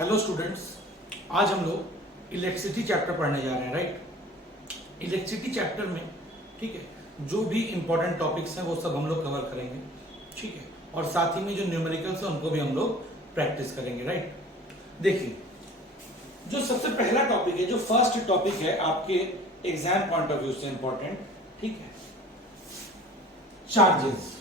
Hello students, आज हम लोग इलेक्ट्रिसिटी चैप्टर पढ़ने जा रहे हैं, राइट। इलेक्ट्रिसिटी चैप्टर में ठीक है, जो भी इंपॉर्टेंट टॉपिक्स हैं वो सब हम लोग कवर करेंगे, ठीक है। और साथ ही में जो न्यूमेरिकल्स हैं उनको भी हम लोग प्रैक्टिस करेंगे, राइट। देखिए, जो सबसे पहला टॉपिक है, जो फर्स्ट टॉपिक है आपके एग्जाम पॉइंट ऑफ व्यू से इंपॉर्टेंट, ठीक है, चार्जेस।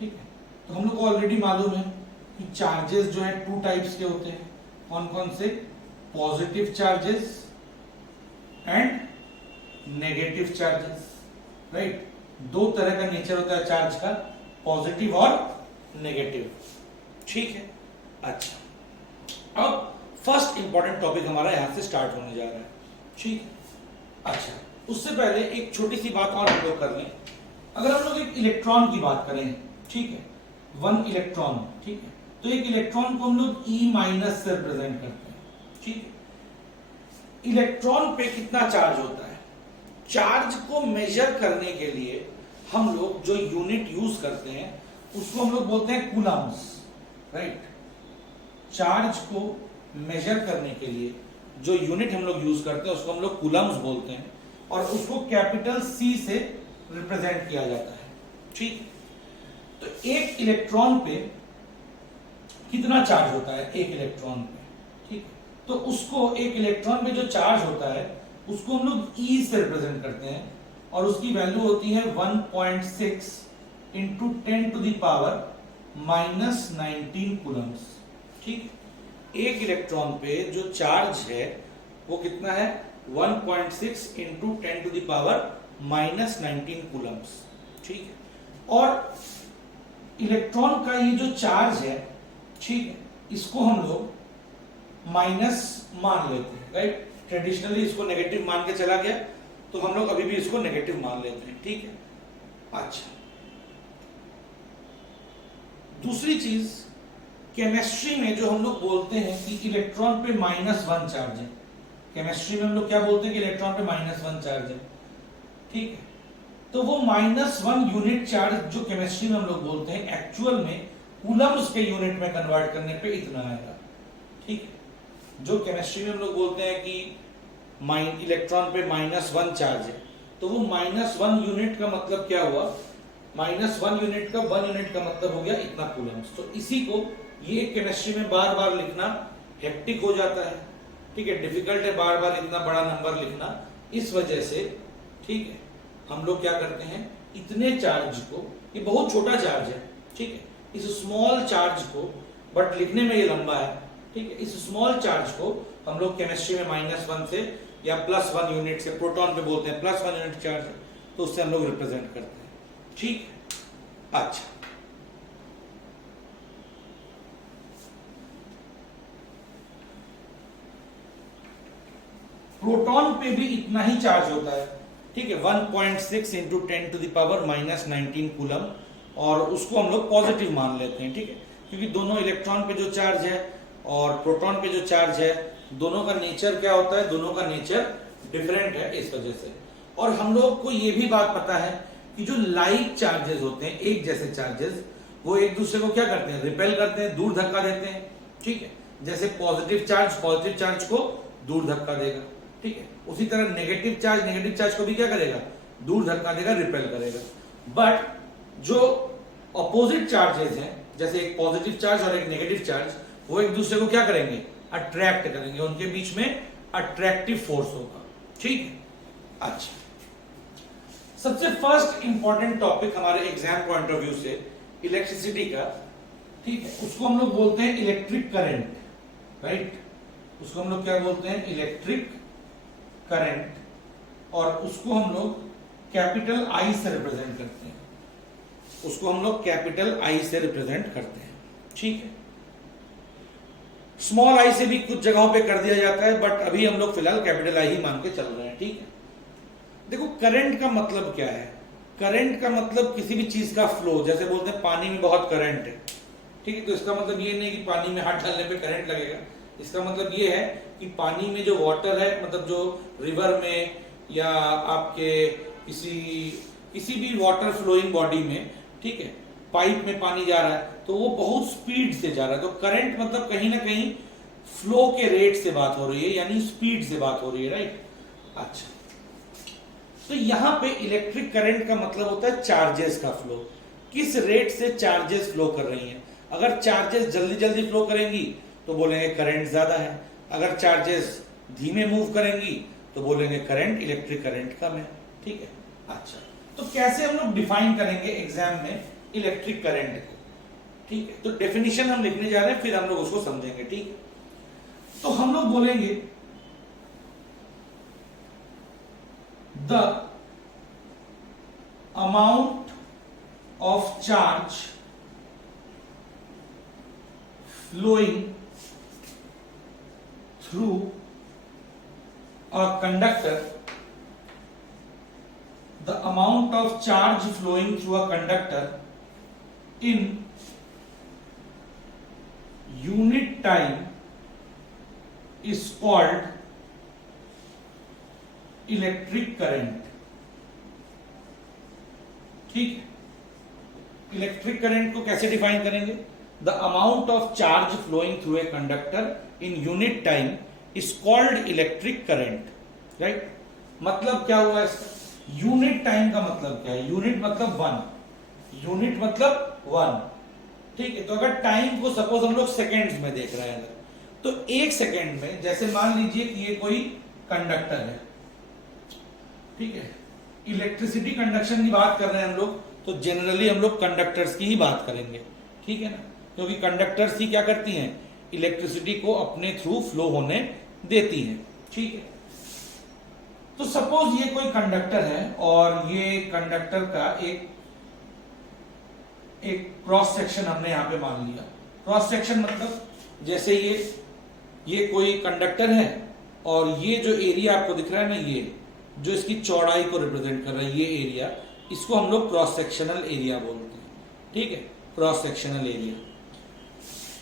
ठीक है, तो हम लोग को ऑलरेडी मालूम है कि चार्जेस जो है टू टाइप्स के होते हैं। कौन कौन से? Positive charges and negative charges, right. दो तरह का नेचर होता है चार्ज का, पॉजिटिव और नेगेटिव, ठीक है। अच्छा, अब फर्स्ट इंपॉर्टेंट टॉपिक हमारा यहां से स्टार्ट होने जा रहा है, ठीक है। अच्छा, उससे पहले एक छोटी सी बात और हम लोग कर लें। अगर हम लोग एक इलेक्ट्रॉन की बात करें, ठीक है, वन इलेक्ट्रॉन, ठीक है, तो एक इलेक्ट्रॉन को हम लोग E माइनस से रिप्रेजेंट करते हैं, ठीक है। इलेक्ट्रॉन पे कितना चार्ज होता है? चार्ज को मेजर करने के लिए हम लोग जो यूनिट यूज करते हैं उसको हम लोग बोलते हैं कूलम्स, राइट। चार्ज को मेजर करने के लिए जो यूनिट हम लोग यूज करते हैं उसको हम लोग कूलम्स बोलते हैं, और उसको कैपिटल C से रिप्रेजेंट किया जाता है, ठीक। तो एक इलेक्ट्रॉन पे कितना चार्ज होता है? एक इलेक्ट्रॉन पे, ठीक है। तो उसको एक इलेक्ट्रॉन पे जो चार्ज होता है उसको हम लोग E से रिप्रेजेंट करते हैं, और उसकी वैल्यू होती है 1.6 into 10 to the power minus 19 coulombs, ठीक। एक इलेक्ट्रॉन पे जो चार्ज है वो कितना है? 1.6 into 10 to the power minus 19 coulombs, ठीक है। और इलेक्ट्रॉन का ये जो चार्ज है, ठीक है, इसको हम लोग माइनस मान लेते हैं, राइट। ट्रेडिशनली इसको नेगेटिव मान के चला गया, तो हम लोग अभी भी इसको नेगेटिव मान लेते हैं, ठीक है। अच्छा, दूसरी चीज, केमिस्ट्री में जो हम लोग बोलते हैं कि इलेक्ट्रॉन पे -1 चार्ज है, केमिस्ट्री में हम लोग क्या बोलते हैं कि इलेक्ट्रॉन पे -1 चार्ज है, ठीक है। तो वो -1 यूनिट चार्ज जो केमिस्ट्री में हम लोग बोलते हैं, एक्चुअल में कूलम्स के यूनिट में कन्वर्ट करने पे इतना आएगा, ठीक है। जो केमिस्ट्री में हम लोग बोलते हैं कि इलेक्ट्रॉन पे -1 चार्ज है, तो वो -1 यूनिट का मतलब क्या हुआ? -1 यूनिट का 1 यूनिट का मतलब हो गया इतना कूलम्स। तो इसी को ये केमिस्ट्री में बार बार लिखना हेक्टिक हो जाता है, ठीक है, डिफिकल्ट है बार बार इतना बड़ा नंबर लिखना। इस वजह से, ठीक है, हम लोग क्या करते हैं, इतने चार्ज को, ये बहुत छोटा चार्ज है, ठीक है, इस स्मॉल चार्ज को, बट लिखने में ये लंबा है, ठीक है, इस स्मॉल चार्ज को हम लोग केमिस्ट्री में -1 से या +1 यूनिट से, प्रोटॉन पे बोलते हैं +1 यूनिट चार्ज, तो उससे हम लोग रिप्रेजेंट करते हैं, ठीक है। अच्छा, प्रोटॉन पे भी इतना ही चार्ज होता है, ठीक है, 1.6 into 10 to the power minus 19 coulomb, और उसको हम लोग पॉजिटिव मान लेते हैं, ठीक है, क्योंकि दोनों इलेक्ट्रॉन पे जो चार्ज है और प्रोटॉन पे जो चार्ज है, दोनों का नेचर क्या होता है? दोनों का नेचर डिफरेंट है, इस वजह से। और हम लोग को ये भी बात पता है कि जो लाइक चार्जेस होते हैं, एक जैसे चार्जेस, वो एक दूसरे को क्या करते हैं? रिपेल करते हैं, दूर धक्का देते हैं, ठीक है। जैसे पॉजिटिव चार्ज को दूर धक्का देगा, ठीक है। उसी तरह नेगेटिव चार्ज को भी क्या करेगा? दूर धक्का देगा, रिपेल करेगा। बट जो अपोजिट चार्जेस हैं, जैसे एक पॉजिटिव चार्ज और एक नेगेटिव चार्ज, वो एक दूसरे को क्या करेंगे? अट्रैक्ट करेंगे, उनके बीच में अट्रैक्टिव फोर्स होगा, ठीक है। अच्छा, सबसे फर्स्ट इंपॉर्टेंट टॉपिक हमारे एग्जाम पॉइंट ऑफ व्यू से इलेक्ट्रिसिटी का, ठीक है, उसको हम लोग बोलते हैं इलेक्ट्रिक करंट, राइट। उसको हम लोग क्या बोलते हैं? इलेक्ट्रिक करंट, और उसको हम लोग कैपिटल I से रिप्रेजेंट करते हैं, उसको हम लोग कैपिटल I से रिप्रेजेंट करते हैं, ठीक है। स्मॉल I से भी कुछ जगहों पे कर दिया जाता है, बट अभी हम लोग फिलहाल कैपिटल I ही मान के चल रहे हैं, ठीक है। देखो, करंट का मतलब क्या है? करंट का मतलब किसी भी चीज का फ्लो, जैसे बोलते हैं पानी में बहुत करंट है, ठीक है, तो इसका मतलब ये नहीं कि पानी में हाथ डालने पे करंट लगेगा। इसका मतलब ये है कि पानी में जो वाटर है, मतलब जो रिवर में या आपके किसी भी वाटर फ्लोइंग बॉडी में, ठीक है, पाइप में पानी जा रहा है तो वो बहुत स्पीड से जा रहा है, तो करंट मतलब कहीं ना कहीं फ्लो के रेट से बात हो रही है, यानी स्पीड से बात हो रही है, राइट। अच्छा, तो यहां पे इलेक्ट्रिक करंट का मतलब होता है चार्जेस का फ्लो, किस रेट से चार्जेस फ्लो कर रही हैं। अगर चार्जेस जल्दी जल्दी फ्लो करेंगी तो बोलेंगे करंट ज्यादा है, अगर चार्जेस धीमे मूव करेंगी तो बोलेंगे करंट, इलेक्ट्रिक करंट कम है, ठीक है। अच्छा, तो कैसे हम लोग डिफाइन करेंगे एग्जाम में इलेक्ट्रिक करंट को, ठीक है। तो डेफिनेशन हम लिखने जा रहे हैं, फिर हम लोग उसको समझेंगे, ठीक है। तो हम लोग बोलेंगे the amount of charge flowing through a conductor, the amount of charge flowing through a conductor in unit time is called electric current, ठीक है। इलेक्ट्रिक करंट को कैसे डिफाइन करेंगे? The amount of charge flowing through a conductor in unit time is called electric current, right. मतलब क्या हुआ इसका? Unit time का मतलब क्या है? यूनिट मतलब वन, यूनिट मतलब वन, ठीक है। तो अगर टाइम को सपोज हम लोग सेकेंड्स में देख रहे हैं अगर, तो एक सेकेंड में, जैसे मान लीजिए कि ये कोई कंडक्टर है, ठीक है। इलेक्ट्रिसिटी कंडक्शन की बात कर रहे हैं हम लोग, तो जनरली हम लोग कंडक्टर्स की ही बात करेंगे, ठीक है ना, क्योंकि कंडक्टर्स ही क्या करती हैं? इलेक्ट्रिसिटी को अपने थ्रू फ्लो होने देती हैं, ठीक है। तो सपोज ये कोई कंडक्टर है और ये कंडक्टर का एक क्रॉस सेक्शन हमने यहां पे मान लिया। क्रॉस सेक्शन मतलब जैसे ये कोई कंडक्टर है और ये जो एरिया आपको दिख रहा है ना, ये जो इसकी चौड़ाई को रिप्रेजेंट कर रहा है, ये एरिया, इसको हम लोग क्रॉस सेक्शनल एरिया बोलते हैं, ठीक है, क्रॉस सेक्शनल एरिया।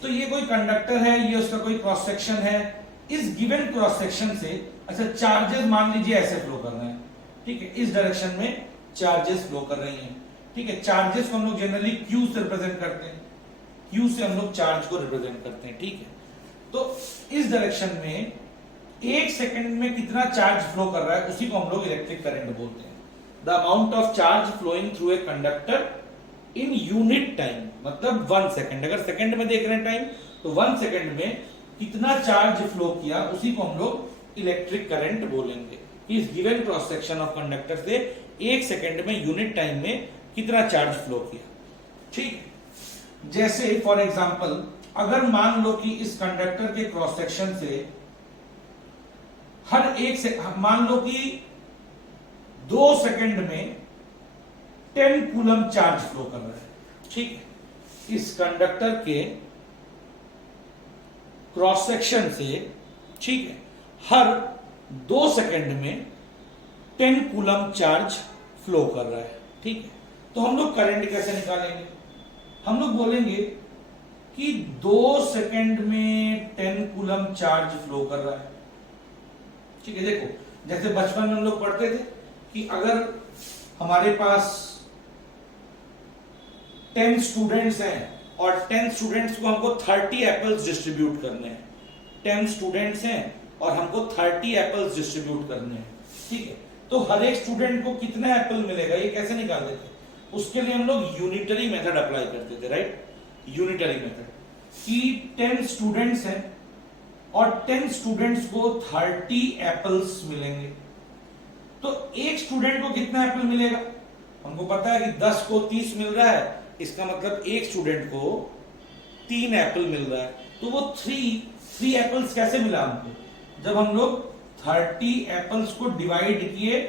तो ये कोई कंडक्टर है, ये उसका कोई क्रॉस सेक्शन है। इस गिवन क्रॉस सेक्शन से अच्छा चार्जेस मान लीजिए ऐसे फ्लो कर रहे हैं, ठीक है, इस डायरेक्शन में चार्जेस फ्लो कर रही हैं, ठीक है। चार्जेस को हम लोग जनरली क्यू से रिप्रेजेंट करते हैं, क्यू से हम लोग चार्ज को रिप्रेजेंट करते हैं, ठीक है। तो इस डायरेक्शन में एक सेकंड में कितना चार्ज फ्लो कर रहा है, उसी को हम लोग इलेक्ट्रिक करंट बोलते हैं। The amount of charge flowing through a conductor in unit time, मतलब 1 सेकंड। अगर सेकंड में देख रहे हैं टाइम, तो 1 सेकंड में कितना चार्ज फ्लो किया, उसी को हम लोग इलेक्ट्रिक करंट बोलेंगे। इस given cross section of conductor से एक सेकंड में यूनिट टाइम में कितना चार्ज फ्लो किया, ठीक। जैसे फॉर एग्जांपल, अगर मान लो कि इस कंडक्टर के क्रॉस सेक्शन से हर एक से मान लो कि 2 सेकंड में 10 कूलम चार्ज फ्लो कर रहा है, ठीक है। इस कंडक्टर के क्रॉस सेक्शन से, ठीक है, हर 2 सेकंड में 10 कूलम चार्ज फ्लो कर रहा है, ठीक है। तो हम लोग करंट कैसे निकालेंगे? हम लोग बोलेंगे कि 2 सेकंड में 10 कूलम चार्ज फ्लो कर रहा है, ठीक है। देखो, जैसे बचपन में हम लोग पढ़ते थे कि अगर हमारे पास 10 स्टूडेंट्स हैं और 10 स्टूडेंट्स को हमको 30 एप्पल्स डिस्ट्रीब्यूट करने हैं, 10 स्टूडेंट्स हैं और हमको 30 एप्पल्स डिस्ट्रीब्यूट करने हैं, ठीक है। तो हर एक स्टूडेंट को कितना एप्पल मिलेगा, ये कैसे निकालते थे? उसके लिए हम लोग यूनिटरी मेथड अप्लाई करते थे, राइट। यूनिटरी मेथड कि 10 स्टूडेंट्स हैं और 10 स्टूडेंट्स को 30 एप्पल्स मिलेंगे। तो एक स्टूडेंट को कितना एप्पल मिलेगा? हमको पता है कि 10 को 30 मिल रहा है, इसका मतलब एक स्टूडेंट को 3 एप्पल मिल रहा है। तो वो 3 एप्पल्स कैसे मिला हमको? जब हम लोग 30 एप्पल्स को डिवाइड किए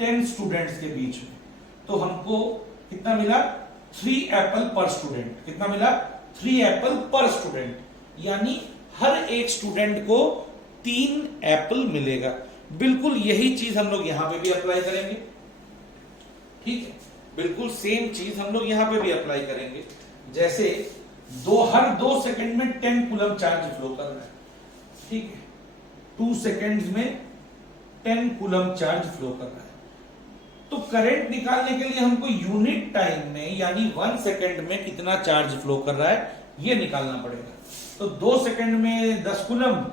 10 स्टूडेंट्स के बीच में, तो हमको कितना मिला? 3 एप्पल पर स्टूडेंट। कितना मिला? 3 एप्पल पर स्टूडेंट, यानी हर एक स्टूडेंट को 3 एप्पल मिलेगा। बिल्कुल यही चीज हम लोग यहां पे भी अप्लाई करेंगे, ठीक है। बिल्कुल सेम चीज हम लोग यहां पे भी अप्लाई करेंगे। जैसे हर 2 सेकंड में 10 कूलम चार्ज फ्लो कर रहा है, ठीक है। 2 सेकंड्स में 10 कूलम चार्ज फ्लो कर रहा है। तो करंट निकालने के लिए हमको यूनिट टाइम में यानी 1 सेकंड में कितना चार्ज फ्लो कर रहा है ये निकालना पड़ेगा। तो 2 सेकंड में 10 कूलम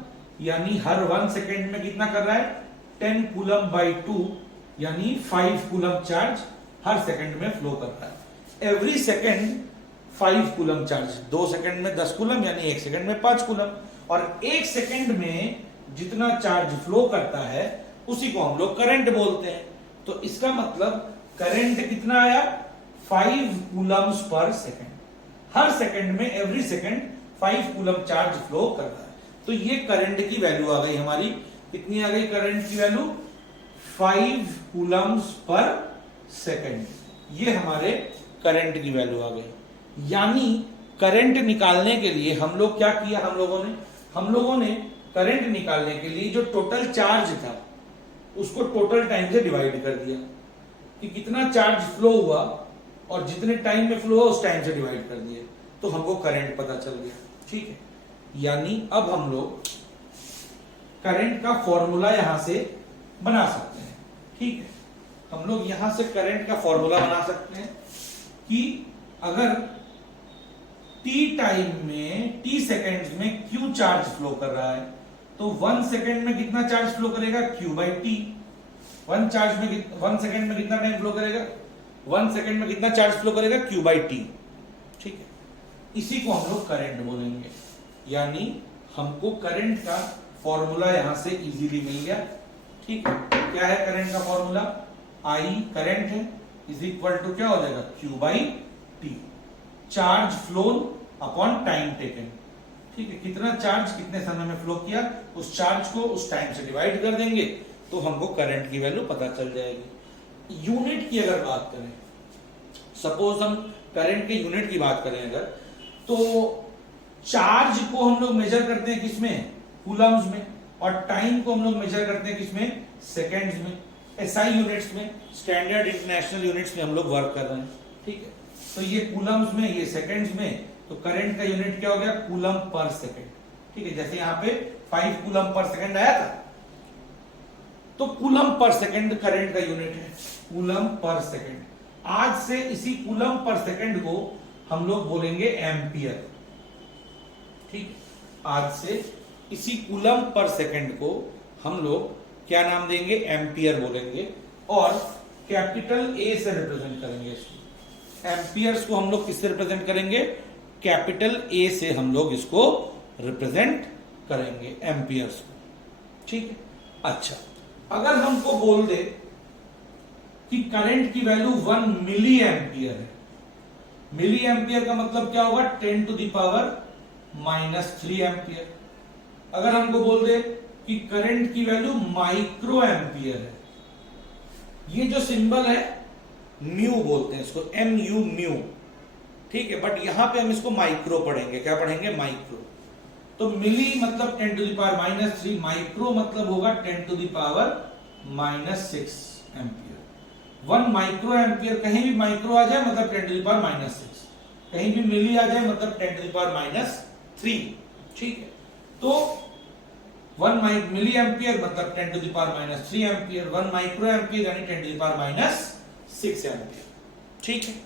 यानी हर 1 सेकंड में कितना कर रहा है 10 कूलम बाई 2 यानी 5 कूलम चार्ज हर सेकंड में फ्लो कर रहा है। Every second 5 coulomb charge, 2 second में 10 कूलम यानी 1 सेकंड में 5 कूलम, और 1 सेकंड में जितना चार्ज फ्लो करता है उसी को हम लोग करंट बोलते हैं। तो इसका मतलब करंट कितना आया 5 कूलम्स पर सेकंड। हर सेकंड में every second 5 coulomb charge flow कर रहा है। तो ये करंट की वैल्यू आ गई हमारी, कितनी आ गई करंट की वैल्यू 5 कूलम्स पर सेकंड। ये हमारे करंट की वैल्यू आ गई। यानी करंट निकालने के लिए हम लोग क्या किया, हम लोगों ने करंट निकालने के लिए जो टोटल चार्ज था उसको टोटल टाइम से डिवाइड कर दिया कि कितना चार्ज फ्लो हुआ और जितने टाइम में फ्लो हुआ उस टाइम से डिवाइड कर दिया, तो हमको करंट पता चल गया। ठीक है, यानी अब हम लोग करंट का फॉर्मूला यहां से बना सकते हैं। ठीक है, हम लोग यहां से करंट का फॉर्मूला बना सकते हैं कि अगर t टाइम में t सेकेंड्स में q चार्ज फ्लो कर रहा है तो 1 सेकेंड में कितना चार्ज फ्लो करेगा q बाई टी। 1 सेकेंड में कितना टाइम फ्लो करेगा 1 सेकेंड में कितना चार्ज फ्लो करेगा q बाई टी। ठीक है, इसी को हम लोग करंट बोलेंगे। यानी हमको करंट का फॉर्मूला यहां से इजीली मिल गया। ठीक है, क्या है करंट का फॉर्मूला, आई करंट है इज इक्वल टू क्या हो जाएगा q by T, charge phloem upon time taken. ठीक है, कितना चार्ज कितने समय में फ्लो किया उस चार्ज को उस टाइम से डिवाइड कर देंगे तो हमको करंट की वैल्यू पता चल जाएगी। यूनिट की अगर बात करें, सपोज हम करंट के यूनिट की बात करें अगर, तो चार्ज को हम लोग मेजर करते हैं किसमें कूलम्स में, और टाइम को हम लोग मेजर करते हैं किसमें सेकेंड्स में। एसआई यूनिट्स में, स्टैंडर्ड इंटरनेशनल यूनिट्स में हम लोग वर्क कर रहे हैं। ठीक है, तो ये कूलम्स में ये सेकेंड्स में, तो करंट का यूनिट क्या हो गया कूलम पर सेकेंड। ठीक है, जैसे यहां पे 5 कूलम पर सेकेंड आया था तो कूलम पर सेकेंड करंट का यूनिट है, कूलम पर सेकेंड। आज से इसी कूलम पर सेकेंड को हम लोग बोलेंगे एम्पियर। ठीक, आज से इसी कूलम पर सेकेंड को हम लोग क्या नाम देंगे एम्पियर बोलेंगे, और कैपिटल ए से रिप्रेजेंट करेंगे इसको। एम्पियर्स को हम लोग किससे रिप्रेजेंट करेंगे, कैपिटल ए से हम लोग इसको रिप्रेजेंट करेंगे एम्पियर्स को। ठीक है, अच्छा अगर हमको बोल दे कि करंट की वैल्यू 1 मिली एम्पियर है, मिली एम्पियर का मतलब क्या होगा 10 टू द पावर -3 एम्पियर। अगर हमको बोल दे कि करंट की वैल्यू माइक्रो एम्पियर है, ये जो सिंबल है म्यू बोलते हैं इसको, MU म्यू। ठीक है, बट यहां पे हम इसको माइक्रो पढ़ेंगे, क्या पढ़ेंगे माइक्रो। तो मिली मतलब 10 टू द पावर -3, माइक्रो मतलब होगा 10 to the power -6 ampere. 1 micro ampere, कहीं भी माइक्रो आ जाए मतलब 10 टू द पावर -6, कहीं भी मिली आ जाए मतलब 10 टू द पावर -3। ठीक है, तो 1 मिली एम्पियर मतलब 10 to the power -3 ampere, 1 micro ampere यानी 10 टू द पावर -6 एम्पियर। ठीक है,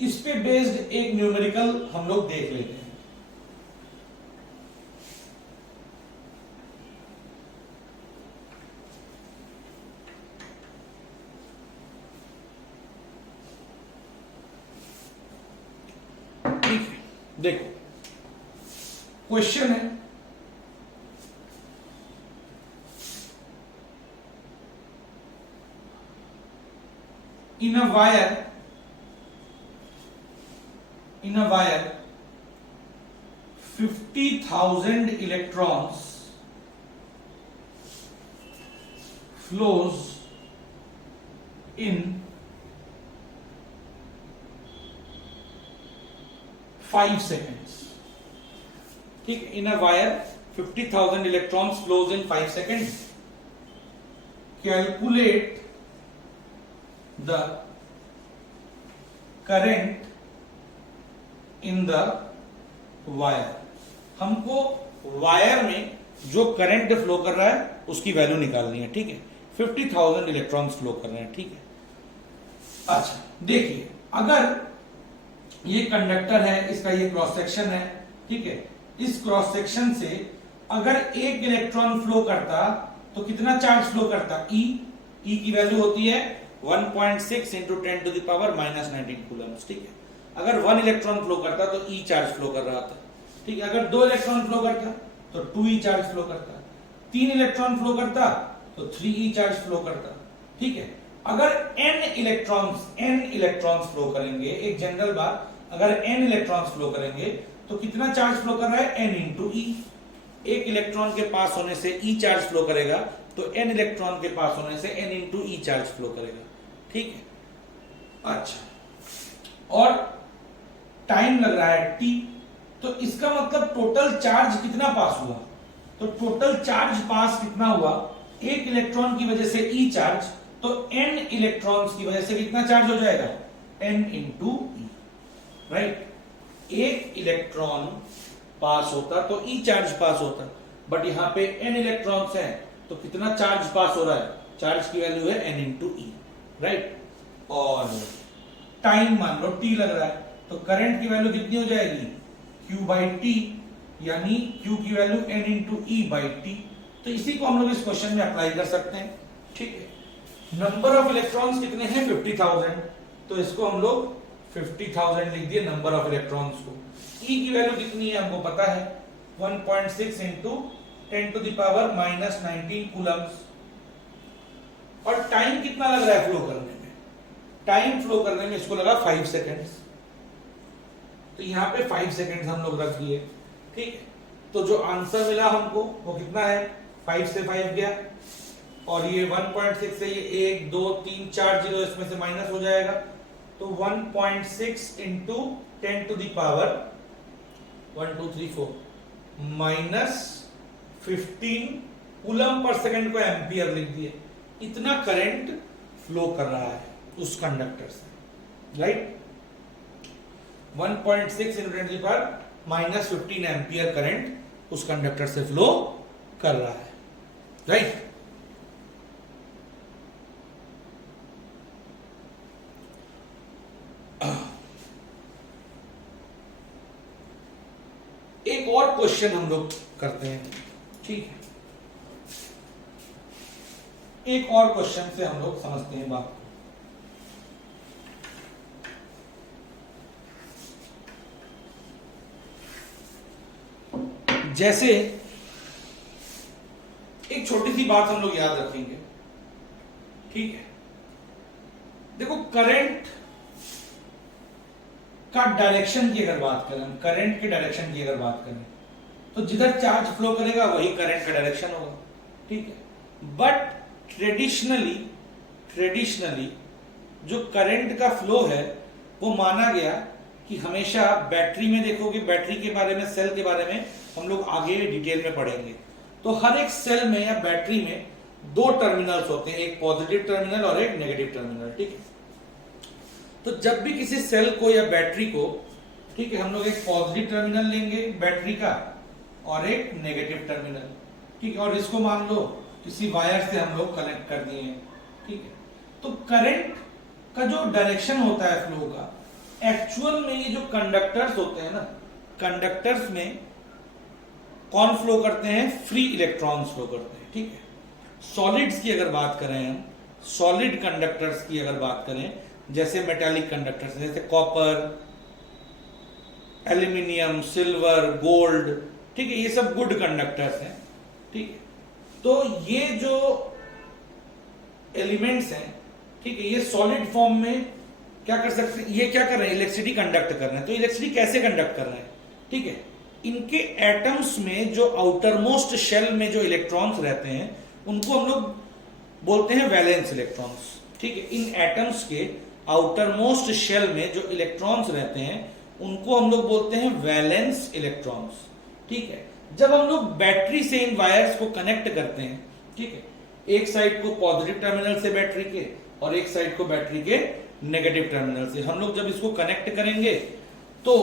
इस पे बेस्ड एक न्यूमेरिकल हम लोग देख लेते हैं। ठीक है, देखो क्वेश्चन है in a wire 50,000 electrons flows in 5 seconds. ठीक, in a wire 50,000 electrons flows in 5 seconds. Calculate the current in the wire. हमको वायर में जो करंट फ्लो कर रहा है उसकी वैल्यू निकालनी है, ठीक है। 50,000 इलेक्ट्रॉन्स फ्लो कर रहे हैं, ठीक है। अच्छा देखिए, अगर ये कंडक्टर है, इसका ये क्रॉस सेक्शन है, ठीक है। इस क्रॉस सेक्शन से अगर एक इलेक्ट्रॉन फ्लो करता तो कितना चार्ज फ्लो करता? ई की वैल्यू होती है 1.6 into 10 to the power minus 19 coulombs, ठीक है। अगर 1 इलेक्ट्रॉन फ्लो करता तो ई चार्ज फ्लो कर रहा था, ठीक है। अगर 2 इलेक्ट्रॉन फ्लो करता तो 2 ई चार्ज फ्लो करता, 3 इलेक्ट्रॉन फ्लो करता तो 3 ई चार्ज फ्लो करता, ठीक है। अगर n इलेक्ट्रॉन्स फ्लो करेंगे, एक जनरल बात, अगर n इलेक्ट्रॉन्स फ्लो करेंगे तो कितना चार्ज फ्लो कर रहा है? n इंटू ई। एक इलेक्ट्रॉन के पास होने से ई चार्ज फ्लो करेगा तो n इलेक्ट्रॉन के पास होने से n इंटू ई चार्ज फ्लो करेगा, ठीक है। अच्छा, और टाइम लग रहा है t, तो इसका मतलब टोटल चार्ज कितना पास हुआ? तो टोटल चार्ज पास कितना हुआ? एक इलेक्ट्रॉन की वजह से ई चार्ज, तो n इलेक्ट्रॉन्स की वजह से कितना चार्ज हो जाएगा? n इंटू ई, राइट। एक इलेक्ट्रॉन पास होता तो ई चार्ज पास होता, बट यहां पे n इलेक्ट्रॉन्स हैं तो कितना चार्ज पास हो रहा है? चार्ज की वैल्यू है n इंटू ई, राइट। और टाइम मान लो t लग रहा है, तो करंट की वैल्यू कितनी हो जाएगी? q बाई टी, यानी q की value n into E by T. तो इसी को हम लोग इस क्वेश्चन में अप्लाई कर सकते हैं, ठीक है। नंबर ऑफ इलेक्ट्रॉन्स कितने हैं? 50,000, तो इसको हम लोग 50,000 लिख दिए नंबर ऑफ इलेक्ट्रॉन्स को। ई की वैल्यू कितनी है हमको पता है, 1.6 into 10 to the power minus 19 coulombs. और टाइम कितना लग रहा है फ्लो करने में? टाइम फ्लो करने में इसको लगा 5 सेकेंड्स, तो यहां पे 5 सेकेंड्स हम लोग रख दिए, ठीक है। तो जो आंसर मिला हमको वो कितना है? 5 से 5 गया, और ये 1.6 से ये 1 2 3 4 जीरो इसमें से माइनस हो जाएगा, तो 1.6 into 10 to the power 1 2 3 4 minus 15 coulomb per second को एम्पियर लिख दिए। इतना करंट फ्लो कर रहा है उस कंडक्टर से, right. 1.6 into 10 to the power minus 15 ampere current उस कंडक्टर से फ्लो कर रहा है, राइट। एक और क्वेश्चन हम लोग करते हैं, ठीक है। एक और क्वेश्चन से हम लोग समझते हैं बात। जैसे एक छोटी सी बात हम लोग याद रखेंगे, ठीक है। देखो, करंट का डायरेक्शन की अगर बात करें, करंट के डायरेक्शन की अगर बात करें, तो जिधर चार्ज फ्लो करेगा वही करंट का डायरेक्शन होगा, ठीक है। बट ट्रेडिशनली जो करंट का फ्लो है वो माना गया कि हमेशा बैटरी में देखोगे, बैटरी के बारे में, सेल के बारे में हम लोग आगे डिटेल में पढ़ेंगे, तो हर एक सेल में या बैटरी में 2 टर्मिनल्स होते हैं, एक पॉजिटिव टर्मिनल और एक नेगेटिव टर्मिनल, ठीक है। तो जब भी किसी सेल को या बैटरी को, ठीक है, हम लोग एक पॉजिटिव टर्मिनल लेंगे बैटरी का और एक नेगेटिव टर्मिनल, ठीक है। और इसको मान लो किसी वायर से हम लोग कनेक्ट कर दिए, ठीक है। तो करंट का जो डायरेक्शन होता है फ्लो का, एक्चुअल में ये जो कंडक्टर्स होते हैं ना, कंडक्टर्स में कौन फ्लो करते हैं? फ्री इलेक्ट्रॉन्स फ्लो करते हैं, ठीक है। सॉलिड्स की अगर बात करें हम, सॉलिड कंडक्टर्स की अगर बात करें, जैसे मेटालिक कंडक्टर्स, जैसे कॉपर, एल्यूमिनियम, सिल्वर, गोल्ड, ठीक है, ये सब गुड कंडक्टर्स हैं, ठीक है। तो ये जो एलिमेंट्स हैं, ठीक है, ये सॉलिड फॉर्म में क्या कर सकते हैं? ये क्या कर रहे हैं? इलेक्ट्रिसिटी कंडक्ट कर रहे हैं। तो इलेक्ट्रिसिटी कैसे कंडक्ट कर रहे हैं? ठीक है, इनके एटम्स में जो आउटर मोस्ट शेल में जो इलेक्ट्रॉन्स रहते हैं उनको हम लोग बोलते हैं वैलेंस इलेक्ट्रॉन्स, ठीक है। इन एटम्स के आउटर मोस्ट शेल में जो इलेक्ट्रॉन्स रहते हैं उनको हम लोग बोलते हैं वैलेंस इलेक्ट्रॉन्स, ठीक है। जब हम लोग बैटरी से इन वायर्स को कनेक्ट करते हैं, ठीक है, एक साइड को पॉजिटिव टर्मिनल से बैटरी के और एक साइड को बैटरी के नेगेटिव टर्मिनल से, हम लोग जब इसको कनेक्ट करेंगे तो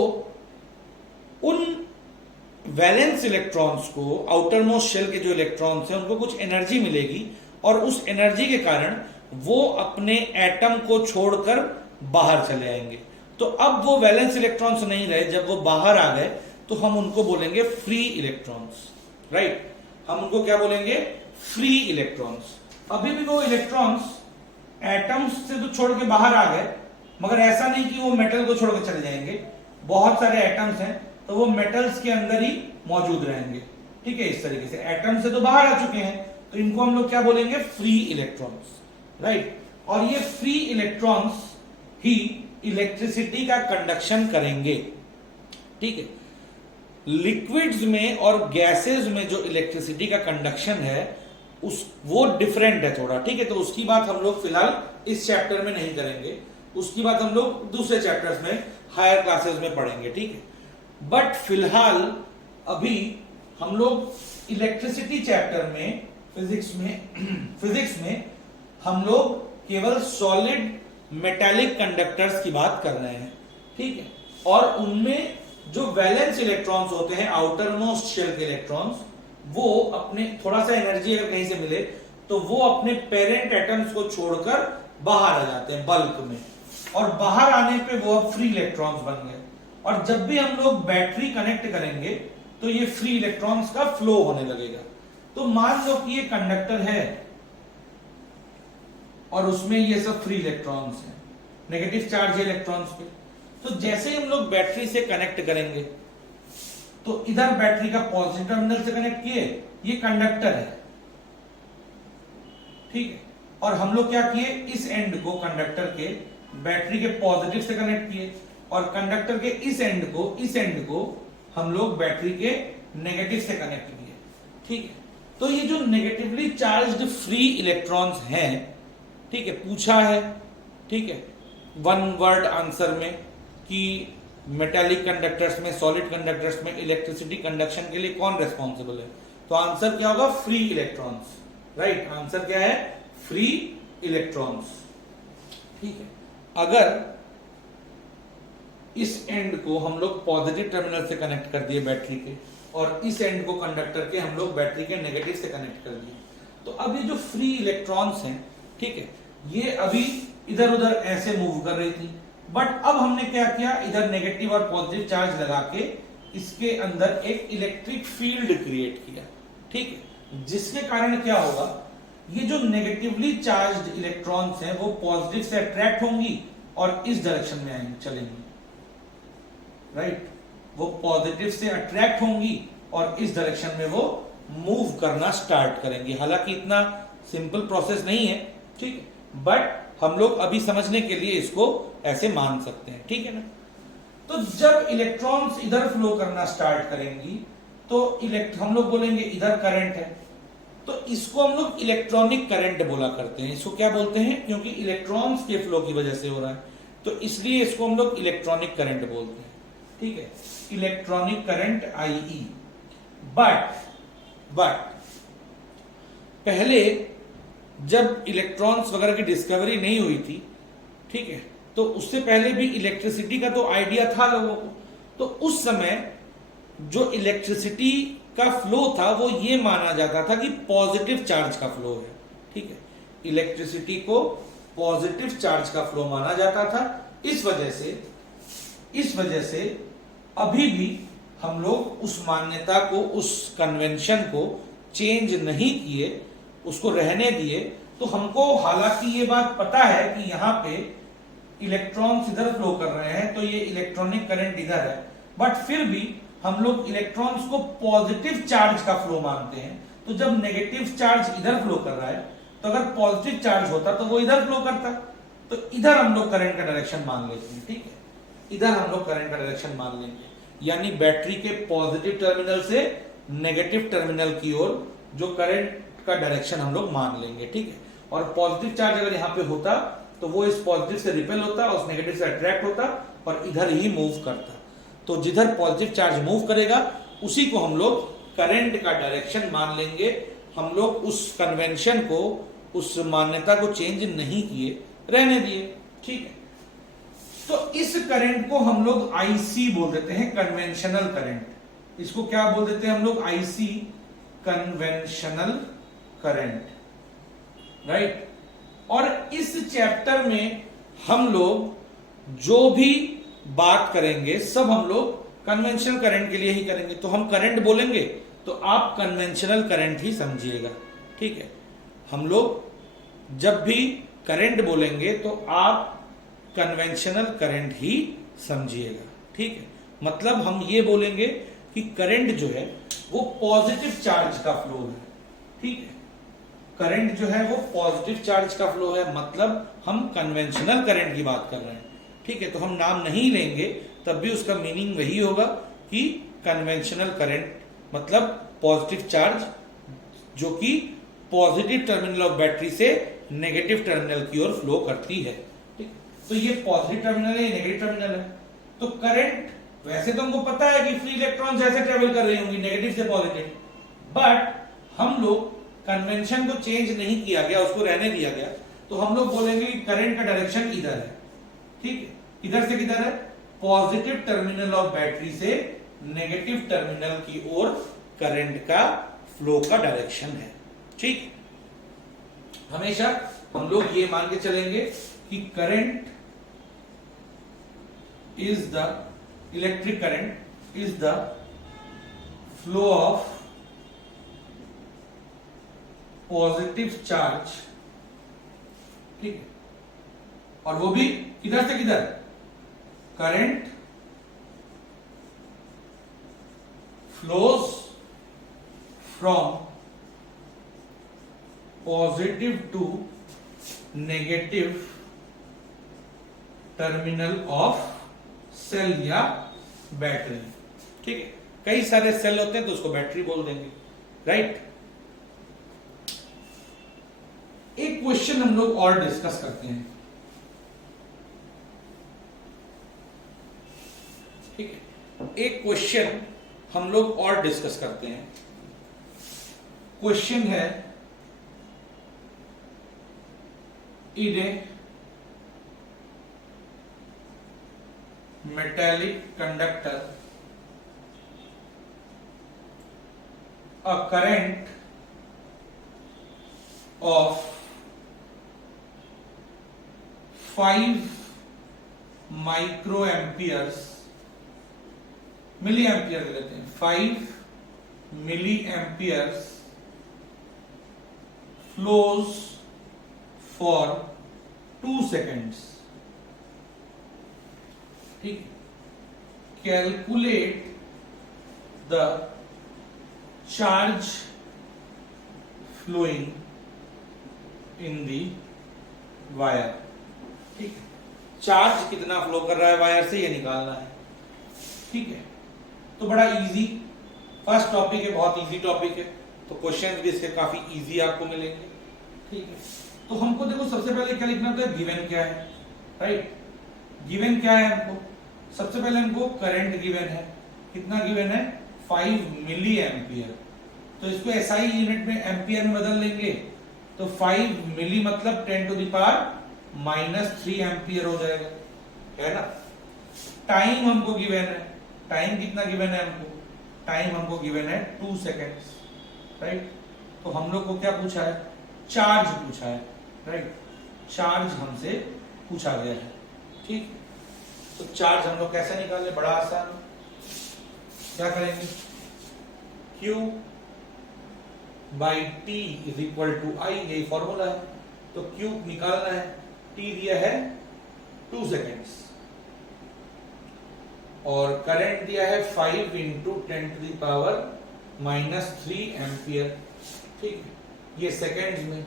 उन वैलेंस इलेक्ट्रॉन्स को, आउटर मोस्ट शेल के जो इलेक्ट्रॉन्स हैं उनको कुछ एनर्जी मिलेगी और उस एनर्जी के कारण वो अपने एटम को छोड़कर बाहर चले आएंगे। तो अब वो वैलेंस इलेक्ट्रॉन्स नहीं रहे, जब वो बाहर आ गए तो हम उनको बोलेंगे फ्री इलेक्ट्रॉन्स, राइट। हम उनको क्या बोलेंगे? Free electrons. अभी भी वो इलेक्ट्रॉन्स एटम्स से तो छोड़ के बाहर आ गए, मगर ऐसा नहीं कि वो मेटल को छोड़ के चले जाएंगे। बहुत सारे एटम्स हैं तो वो मेटल्स के अंदर ही मौजूद रहेंगे, ठीक है। इस तरीके से एटम से तो बाहर आ चुके हैं, तो इनको हम लोग क्या बोलेंगे? Free electrons, right. और ये फ्री इलेक्ट्रॉन्स ही इलेक्ट्रिसिटी का कंडक्शन करेंगे, ठीक है। लिक्विड्स में और गैसेस में जो इलेक्ट्रिसिटी का कंडक्शन है वो डिफरेंट है थोड़ा, ठीक है। तो उसकी बात हम लोग फिलहाल इस चैप्टर में नहीं करेंगे, उसकी बात हम लोग दूसरे चैप्टर्स में, हायर क्लासेस में पढ़ेंगे, ठीक है। बट फिलहाल अभी हम लोग इलेक्ट्रिसिटी चैप्टर में, फिजिक्स में हम लोग केवल सॉलिड मेटालिक कंडक्टर्स की बात कर रहे हैं, ठीक है। और उनमें जो वैलेंस इलेक्ट्रॉन्स होते हैं, आउटर मोस्ट शेल के इलेक्ट्रॉन्स, वो अपने थोड़ा सा एनर्जी अगर कहीं से मिले तो वो अपने पेरेंट एटम्स को छोड़कर बाहर आ जाते हैं बल्क में, और बाहर आने पे वो अब फ्री इलेक्ट्रॉन्स बन गए। और जब भी हम लोग बैटरी कनेक्ट करेंगे तो ये फ्री इलेक्ट्रॉन्स का फ्लो होने लगेगा। तो मान लो कि ये कंडक्टर है और उसमें ये सब फ्री इलेक्ट्रॉन्स हैं, नेगेटिव चार्ज है इलेक्ट्रॉन्स पे। तो जैसे ही हम लोग बैटरी से कनेक्ट करेंगे तो इधर बैटरी का पॉजिटिव टर्मिनल से कनेक्ट किए, ये कंडक्टर है, ठीक है। और हम लोग क्या किए? इस एंड को कंडक्टर के बैटरी के पॉजिटिव से कनेक्ट किए, और कंडक्टर के इस एंड को हम लोग बैटरी के नेगेटिव से कनेक्ट किए, ठीक है। तो ये जो नेगेटिवली चार्ज्ड फ्री इलेक्ट्रॉन्स हैं, ठीक है, पूछा है, ठीक है, वन वर्ड आंसर में कि मेटालिक कंडक्टर्स में, सॉलिड कंडक्टर्स में इलेक्ट्रिसिटी कंडक्शन के लिए कौन रेस्पॉन्सिबल है? तो आंसर क्या होगा? Free electrons, right. आंसर क्या है? फ्री इलेक्ट्रॉन्स, ठीक है। अगर इस एंड को हम लोग पॉजिटिव टर्मिनल से कनेक्ट कर दिए बैटरी के, और इस एंड को कंडक्टर के हम लोग बैटरी के नेगेटिव से कनेक्ट कर दिए, तो अब ये जो फ्री इलेक्ट्रॉन्स हैं, ठीक है, ये अभी इधर उधर ऐसे मूव कर रही थी, बट अब हमने क्या किया? इधर नेगेटिव और पॉजिटिव चार्ज लगा के इसके अंदर एक इलेक्ट्रिक फील्ड क्रिएट किया, ठीक है। जिसके कारण क्या होगा? ये जो नेगेटिवली चार्ज्ड इलेक्ट्रॉन्स हैं वो पॉजिटिव से अट्रैक्ट होंगी और इस डायरेक्शन में आएंगी, चलेंगी, राइट। वो पॉजिटिव से अट्रैक्ट होंगी और इस डायरेक्शन में वो मूव करना स्टार्ट करेंगी। हालांकि इतना सिंपल प्रोसेस नहीं है, ठीक है, बट हम लोग अभी समझने के लिए इसको ऐसे मान सकते हैं, ठीक है ना। तो जब इलेक्ट्रॉन्स इधर फ्लो करना स्टार्ट करेंगी तो हम लोग बोलेंगे इधर करंट है, तो इसको हम लोग इलेक्ट्रॉनिक करंट बोला करते हैं। इसको क्या बोलते हैं? क्योंकि इलेक्ट्रॉन्स के फ्लो की वजह से हो रहा है, तो इसलिए इसको हम लोग इलेक्ट्रॉनिक करंट बोलते हैं, ठीक है, इलेक्ट्रॉनिक करंट IE। बट पहले जब इलेक्ट्रॉन्स वगैरह की डिस्कवरी नहीं हुई थी, ठीक है, तो उससे पहले भी इलेक्ट्रिसिटी का तो आइडिया था लोगों को। तो उस समय जो इलेक्ट्रिसिटी का फ्लो था वो ये माना जाता था कि पॉजिटिव चार्ज का फ्लो है, ठीक है। इलेक्ट्रिसिटी को पॉजिटिव चार्ज का फ्लो माना जाता था। इस वजह से अभी भी हम लोग उस मान्यता को, उस कन्वेंशन को चेंज नहीं किए, उसको रहने दिए। तो हमको हालांकि ये बात पता है कि यहाँ पे इलेक्ट्रॉन्स इधर फ्लो कर रहे हैं, तो ये इलेक्ट्रॉनिक करंट इधर है, बट फिर भी हम लोग इलेक्ट्रॉन्स को पॉजिटिव चार्ज का फ्लो मानते हैं। तो जब नेगेटिव चार्ज इधर फ्लो कर रहा है, तो अगर पॉजिटिव चार्ज होता तो वो इधर फ्लो करता, तो इधर हम लोग करंट का डायरेक्शन मान लेते हैं, ठीक है, इधर हम लोग करंट का डायरेक्शन मान लेंगे। यानी बैटरी के पॉजिटिव टर्मिनल से नेगेटिव टर्मिनल की ओर जो करंट का डायरेक्शन हम लोग मान लेंगे, ठीक है। और पॉजिटिव चार्ज अगर यहाँ पे होता तो वो इस पॉजिटिव से रिपेल होता, उस नेगेटिव से अट्रैक्ट होता और इधर ही मूव करता। तो जिधर पॉजिटिव चार्ज मूव करेगा उसी को हम लोग करंट का डायरेक्शन मान लेंगे। हम लोग उस कन्वेंशन को, उस मान्यता को चेंज नहीं किए, रहने दिए, ठीक है। तो इस करंट को हम लोग IC बोल देते हैं, कन्वेंशनल करंट। इसको क्या बोल देते हैं हम लोग, आईसी कन्वेंशनल करंट, राइट। और इस चैप्टर में हम लोग जो भी बात करेंगे सब हम लोग कन्वेंशनल करंट के लिए ही करेंगे। तो हम करंट बोलेंगे तो आप कन्वेंशनल करंट ही समझिएगा, ठीक है। हम लोग जब भी करंट बोलेंगे तो आप कन्वेंशनल करंट ही समझिएगा, ठीक है। मतलब हम ये बोलेंगे कि करंट जो है वो पॉजिटिव चार्ज का फ्लो है, ठीक है। करंट जो है वो पॉजिटिव चार्ज का फ्लो है, मतलब हम कन्वेंशनल करंट की बात कर रहे हैं, ठीक है। तो हम नाम नहीं लेंगे तब भी उसका मीनिंग वही होगा कि कन्वेंशनल करंट मतलब पॉजिटिव चार्ज जो कि पॉजिटिव टर्मिनल ऑफ बैटरी से नेगेटिव टर्मिनल की ओर फ्लो करती है, ठीक। तो ये पॉजिटिव टर्मिनल है, ये नेगेटिव टर्मिनल है। तो करंट वैसे तो हमको पता है कि फ्री इलेक्ट्रॉन ऐसे ट्रेवल कर रही होंगी नेगेटिव से पॉजिटिव, बट हम लोग कन्वेंशन को चेंज नहीं किया गया, उसको रहने दिया गया, तो हम लोग बोलेंगे कि करंट का डायरेक्शन इधर है, ठीक है। इधर से किधर है, पॉजिटिव टर्मिनल ऑफ बैटरी से नेगेटिव टर्मिनल की ओर करंट का फ्लो का डायरेक्शन है, ठीक। हमेशा हम लोग ये मान के चलेंगे कि current is the electric current is the flow of positive charge, ठीक है। और वो भी किधर से किधर, current flows from positive to negative terminal of cell या बैटरी, ठीक है। कई सारे सेल होते हैं तो उसको बैटरी बोल देंगे, राइट। एक क्वेश्चन हम लोग और डिस्कस करते हैं, ठीक है। एक क्वेश्चन हम लोग और डिस्कस करते हैं। क्वेश्चन है, in a metallic conductor a current of 5 microamperes milli ampere ले लेते हैं, 5 milli amperes flows for 2 seconds, ठीक। Calculate the charge flowing in the wire, ठीक। चार्ज कितना फ्लो कर रहा है वायर से ये निकालना है, ठीक है। तो बड़ा इजी फर्स्ट टॉपिक है, बहुत इजी टॉपिक है, तो क्वेश्चन भी इसके काफी इजी आपको मिलेंगे, ठीक है। तो हमको देखो सबसे पहले क्या लिखना होता है, गिवन क्या है, राइट। गिवन क्या है हमको, सबसे पहले हमको करंट गिवन है, कितना गिवन है, 5 मिली एम्पियर। तो इसको एसआई यूनिट में एम्पियर में बदल लेंगे तो 5 मिली मतलब 10 टू द पावर -3 एम्पियर हो जाएगा, है ना। टाइम हमको गिवन है, टाइम कितना गिवन है हमको, टाइम हमको गिवन है 2 सेकेंड्स, राइट। तो हम लोग को क्या पूछा है, चार्ज पूछा है, राइट। चार्ज हमसे पूछा गया है, ठीक। तो चार्ज हम लोग कैसे निकालें, बड़ा आसान, क्या करेंगे, Q by T is equal to I, यही फॉर्मूला है। तो Q निकालना है, T दिया है 2 सेकेंड्स और करंट दिया है 5 into 10 to the power -3 ampere, ठीक है। ये सेकेंड्स में,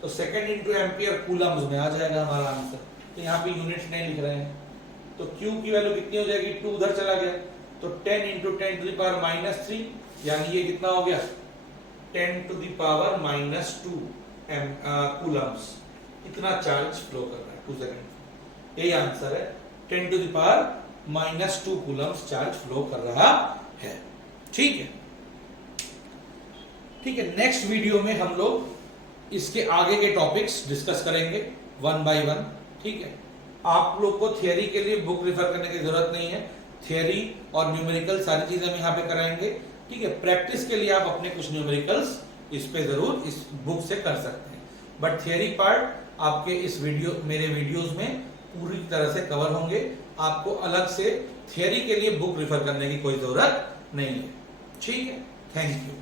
तो सेकेंड इंटू एम्पियर कूलम्स में आ जाएगा हमारा आंसर। तो यहाँ पे यूनिट्स नहीं लिख रहे हैं, तो Q की वैल्यू कितनी हो जाएगी, 2 उधर चला गया, तो 10 इंटू 10 टू द पावर -3, यानी ये कितना हो गया, 10 टू द पावर -2 कूलम्स, इतना चार्ज फ्लो कर रहा है 2 सेकेंड। यही आंसर है, 10 to the power -2 coulombs charge flow कर रहा है, ठीक है। ठीक है, नेक्स्ट वीडियो में हम लोग इसके आगे के टॉपिक्स डिस्कस करेंगे 1 बाय 1, ठीक है। आप लोग को थियरी के लिए बुक रेफर करने की जरूरत नहीं है, थियरी और न्यूमेरिकल सारी चीजें हम यहाँ पे कराएंगे। ठीक है, प्रैक्टिस के लिए आप अपने कुछ न्यूमेरिकल्स इस पे जरूर इस बुक से कर सकते हैं, बट थियरी पार्ट आपके इस मेरे वीडियोस में पूरी तरह से कवर होंगे। आपको अलग से थियरी के लिए बुक रेफर करने की कोई जरूरत नहीं है। ठीक है, थैंक यू।